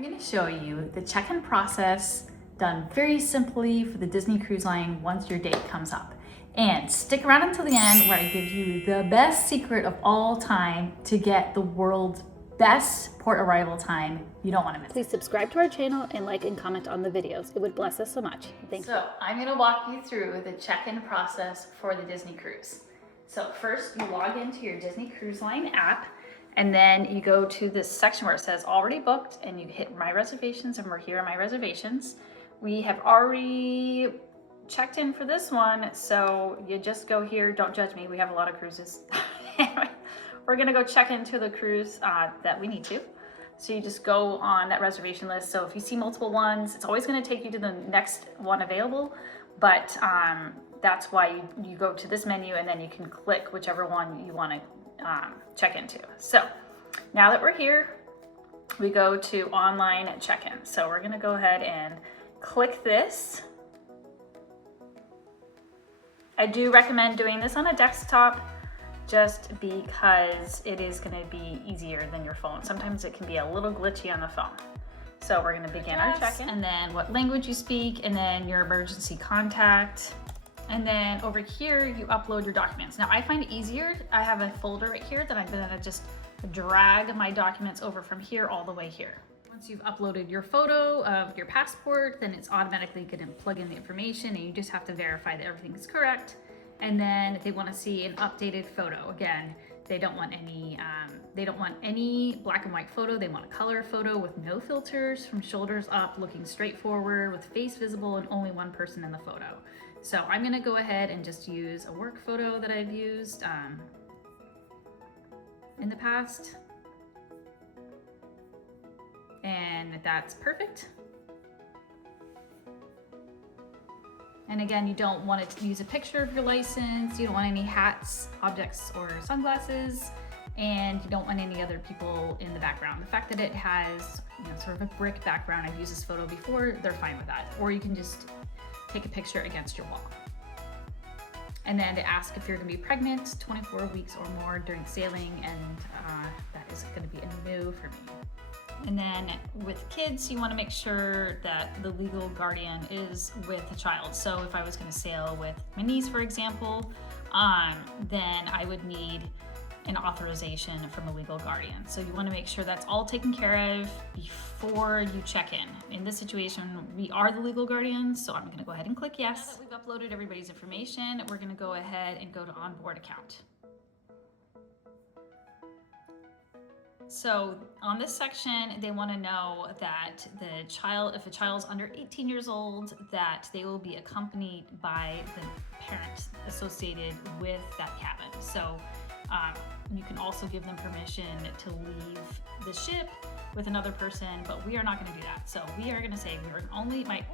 I'm going to show you the check-in process done very simply for the Disney Cruise Line once your date comes up. And stick around until the end where I give you the best secret of all time to get the world's best port arrival time. You don't want to miss it. Please subscribe to our channel and like and comment on the videos. It would bless us so much. Thanks. So I'm going to walk you through the check-in process for the Disney cruise. So first you log into your Disney Cruise Line app, and then you go to this section where it says already booked, and you hit my reservations, and we're here at my reservations. We have already checked in for this one, so you just go here. Don't judge me, we have a lot of cruises. We're gonna go check into the cruise that we need to. So you just go on that reservation list. So if you see multiple ones, it's always gonna take you to the next one available, but that's why you go to this menu, and then you can click whichever one you wanna check into. So now that we're here, we go to online check-in. So we're gonna go ahead and click this. I do recommend doing this on a desktop just because it is going to be easier than your phone. Sometimes it can be a little glitchy on the phone. So we're going to begin our check-in, and then what language you speak, and then your emergency contact. And then over here, you upload your documents. Now I find it easier. I have a folder right here that I'm going to just drag my documents over from here all the way here. Once you've uploaded your photo of your passport, then it's automatically going to plug in the information, and you just have to verify that everything is correct. And then they want to see an updated photo. Again, they don't want any black and white photo. They want a color photo with no filters, from shoulders up, looking straight forward, with face visible, and only one person in the photo. So I'm going to go ahead and just use a work photo that I've used in the past. And that's perfect. And again, you don't want to use a picture of your license. You don't want any hats, objects, or sunglasses, and you don't want any other people in the background. The fact that it has, sort of a brick background, I've used this photo before, they're fine with that. Or you can just take a picture against your wall. And then they ask if you're going to be pregnant 24 weeks or more during sailing, and that is going to be a no for me. And then with kids, you want to make sure that the legal guardian is with the child. So if I was going to sail with my niece, for example, then I would need an authorization from a legal guardian. So you want to make sure that's all taken care of before you check in. In this situation, we are the legal guardians, so I'm going to go ahead and click yes. Now that we've uploaded everybody's information, we're going to go ahead and go to onboard account. So on this section, they want to know that if a child's under 18 years old, that they will be accompanied by the parent associated with that cabin. So you can also give them permission to leave the ship with another person, but we are not going to do that. So we are going to say only my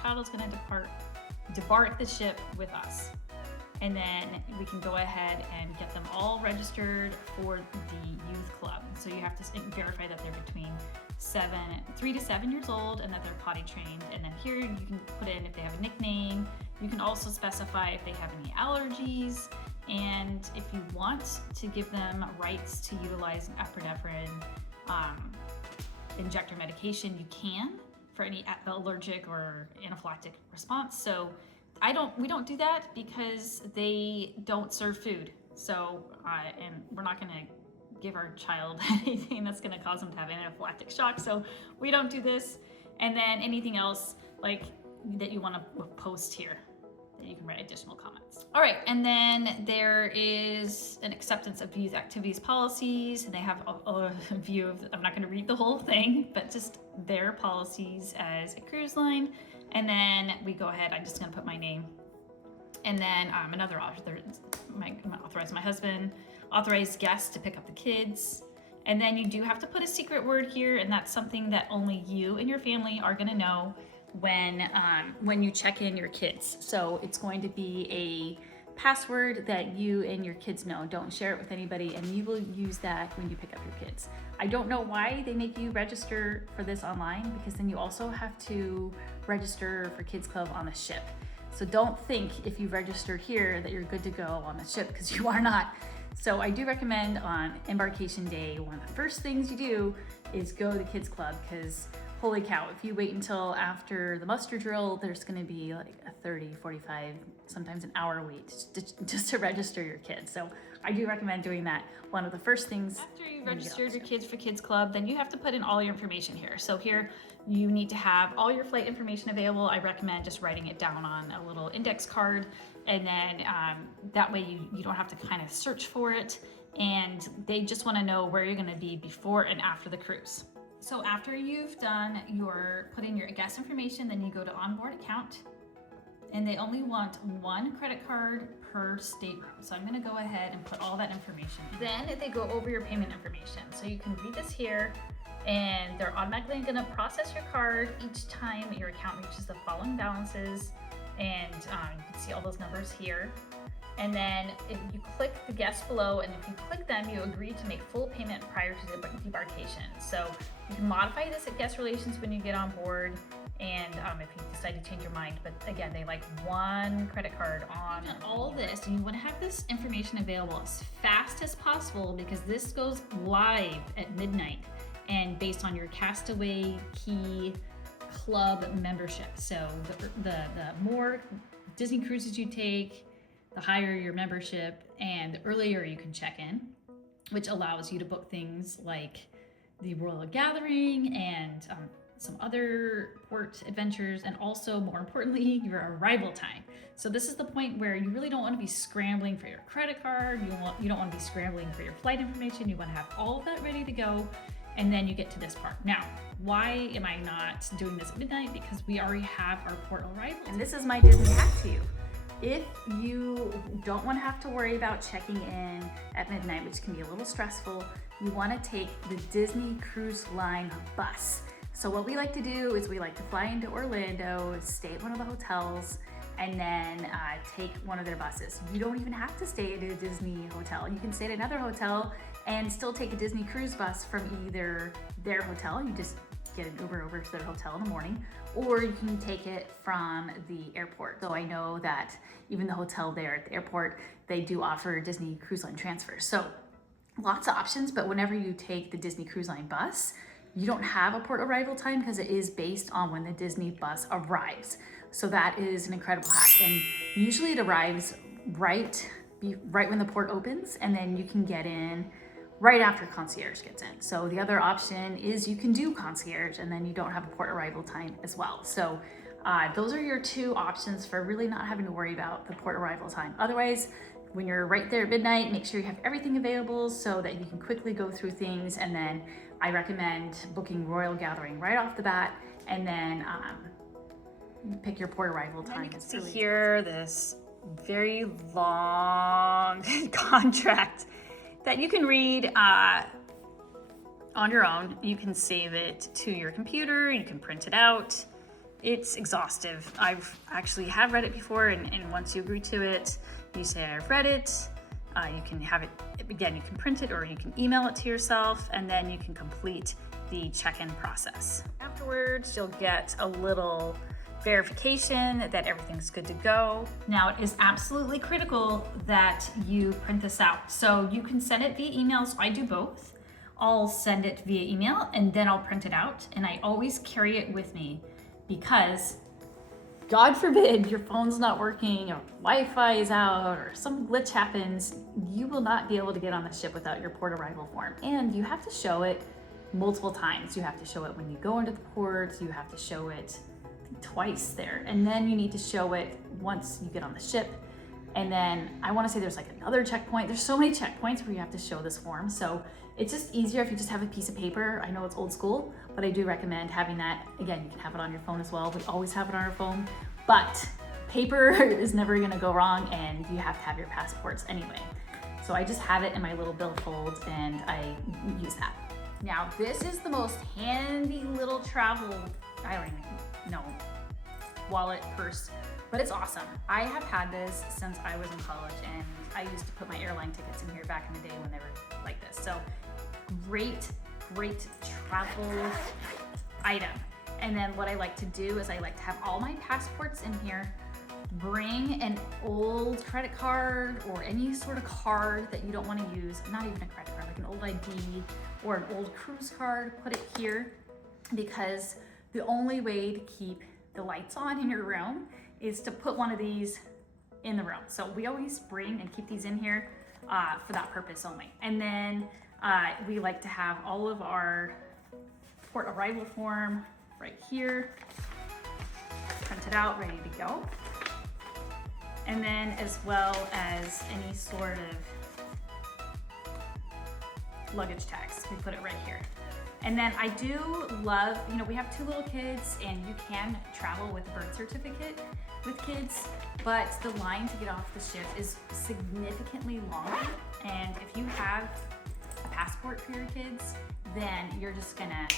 child is going to depart the ship with us. And then we can go ahead and get them all registered for the youth club. So you have to verify that they're between 3 to 7 years old, and that they're potty trained. And then here you can put in if they have a nickname. You can also specify if they have any allergies. And if you want to give them rights to utilize an epinephrine injector medication, you can for any allergic or anaphylactic response. So we don't do that because they don't serve food. So, and we're not going to give our child anything that's going to cause them to have anaphylactic shock. So we don't do this. And then anything else like that you want to post here, that you can write additional comments. All right. And then there is an acceptance of youth activities policies, and they have a view of, I'm not going to read the whole thing, but just their policies as a cruise line. And then we go ahead, I'm just going to put my name. And then another author, I'm going to authorize my husband, authorize guests to pick up the kids. And then you do have to put a secret word here, and that's something that only you and your family are going to know when you check in your kids. So it's going to be a password that you and your kids know. Don't share it with anybody, and you will use that when you pick up your kids. I don't know why they make you register for this online, because then you also have to register for Kids Club on the ship. So don't think if you registered here that you're good to go on the ship, because you are not. So I do recommend on embarkation day, one of the first things you do is go to Kids Club, because holy cow, if you wait until after the muster drill, there's gonna be like a 30, 45, sometimes an hour wait just to register your kids. So I do recommend doing that. One of the first things. After you've registered your kids for Kids Club, then you have to put in all your information here. So here you need to have all your flight information available. I recommend just writing it down on a little index card, and then that way you don't have to kind of search for it, and they just wanna know where you're gonna be before and after the cruise. So after you've done put in your guest information, then you go to onboard account, and they only want one credit card per stateroom. So I'm gonna go ahead and put all that information in. Then they go over your payment information. So you can read this here, and they're automatically gonna process your card each time your account reaches the following balances, and you can see all those numbers here. And then if you click the guests below, and if you click them, you agree to make full payment prior to the debarkation. So you can modify this at guest relations when you get on board, and if you decide to change your mind. But again, they like one credit card on all this, and you want to have this information available as fast as possible, because this goes live at midnight, and based on your Castaway Key Club membership. So the more Disney cruises you take, the higher your membership, and the earlier you can check in, which allows you to book things like the Royal Gathering and some other port adventures, and also, more importantly, your arrival time. So this is the point where you really don't want to be scrambling for your credit card. You don't want to be scrambling for your flight information. You want to have all of that ready to go, and then you get to this part. Now, why am I not doing this at midnight? Because we already have our port arrival. And this is my Disney hack to you. If you don't want to have to worry about checking in at midnight, which can be a little stressful, you want to take the Disney Cruise Line bus. So what we like to do is we like to fly into Orlando, stay at one of the hotels, and then take one of their buses. You don't even have to stay at a Disney hotel. You can stay at another hotel and still take a Disney cruise bus from either their hotel. You just get an Uber over to their hotel in the morning, or you can take it from the airport. So I know that even the hotel there at the airport, they do offer Disney Cruise Line transfers. So lots of options, but whenever you take the Disney Cruise Line bus, you don't have a port arrival time because it is based on when the Disney bus arrives. So that is an incredible hack. And usually it arrives right when the port opens, and then you can get in right after concierge gets in. So the other option is you can do concierge, and then you don't have a port arrival time as well. So those are your two options for really not having to worry about the port arrival time. Otherwise, when you're right there at midnight, make sure you have everything available so that you can quickly go through things. And then I recommend booking Royal Gathering right off the bat, and then pick your port arrival time. You can see here this very long contract that you can read on your own. You can save it to your computer, you can print it out. It's exhaustive. I've actually have read it before, and once you agree to it, you say I've read it. You can have it, again, you can print it or you can email it to yourself, and then you can complete the check-in process. Afterwards, you'll get a little verification that everything's good to go. Now, it is absolutely critical that you print this out. So you can send it via email. So I do both. I'll send it via email and then I'll print it out. And I always carry it with me because God forbid your phone's not working or Wi-Fi is out or some glitch happens, you will not be able to get on the ship without your port arrival form. And you have to show it multiple times. You have to show it when you go into the port, you have to show it twice there, and then you need to show it once you get on the ship. And then I want to say there's like another checkpoint. There's so many checkpoints where you have to show this form. So it's just easier if you just have a piece of paper. I know it's old school, but I do recommend having that. Again, you can have it on your phone as well. We always have it on our phone, but paper is never going to go wrong, and you have to have your passports anyway. So I just have it in my little billfold and I use that. Now, this is the most handy little travel, I don't even know, wallet, purse, but it's awesome. I have had this since I was in college, and I used to put my airline tickets in here back in the day when they were like this. So great travel item. And then what I like to do is I like to have all my passports in here, bring an old credit card or any sort of card that you don't want to use, not even a credit card, like an old ID or an old cruise card, put it here. because the only way to keep the lights on in your room is to put one of these in the room. So we always bring and keep these in here for that purpose only. And then we like to have all of our port arrival form right here, printed out, ready to go. And then as well as any sort of luggage tags, we put it right here. And then I do love, you know, we have 2 little kids and you can travel with a birth certificate with kids, but the line to get off the ship is significantly longer. And if you have a passport for your kids, then you're just gonna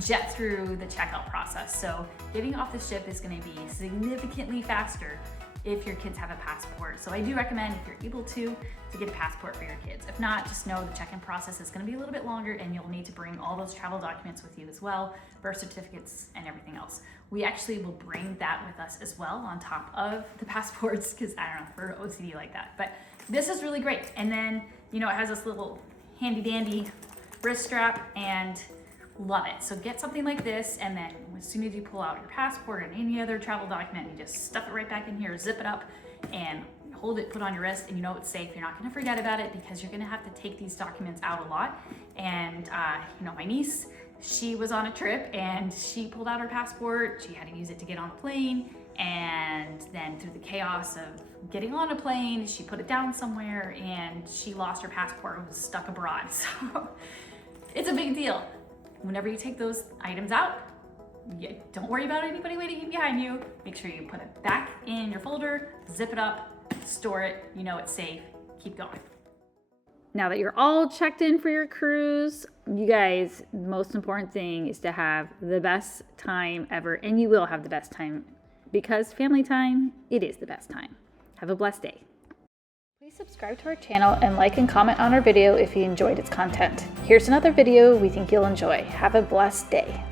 jet through the checkout process. So getting off the ship is gonna be significantly faster if your kids have a passport. So I do recommend, if you're able to get a passport for your kids. If not, just know the check-in process is gonna be a little bit longer and you'll need to bring all those travel documents with you as well, birth certificates and everything else. We actually will bring that with us as well on top of the passports, because I don't know, we're OCD like that. But this is really great. And then, you know, it has this little handy dandy wrist strap, and love it. So get something like this, and then as soon as you pull out your passport and any other travel document, you just stuff it right back in here, zip it up, and hold it, put on your wrist, and you know it's safe. You're not gonna forget about it, because you're gonna have to take these documents out a lot. And you know, my niece, she was on a trip and she pulled out her passport. She had to use it to get on a plane, and then through the chaos of getting on a plane, she put it down somewhere and she lost her passport and was stuck abroad. So it's a big deal. Whenever you take those items out, don't worry about anybody waiting behind you. Make sure you put it back in your folder, zip it up, store it, you know it's safe, keep going. Now that you're all checked in for your cruise, you guys, the most important thing is to have the best time ever, and you will have the best time, because family time, it is the best time. Have a blessed day. Please subscribe to our channel and like and comment on our video if you enjoyed its content. Here's another video we think you'll enjoy. Have a blessed day.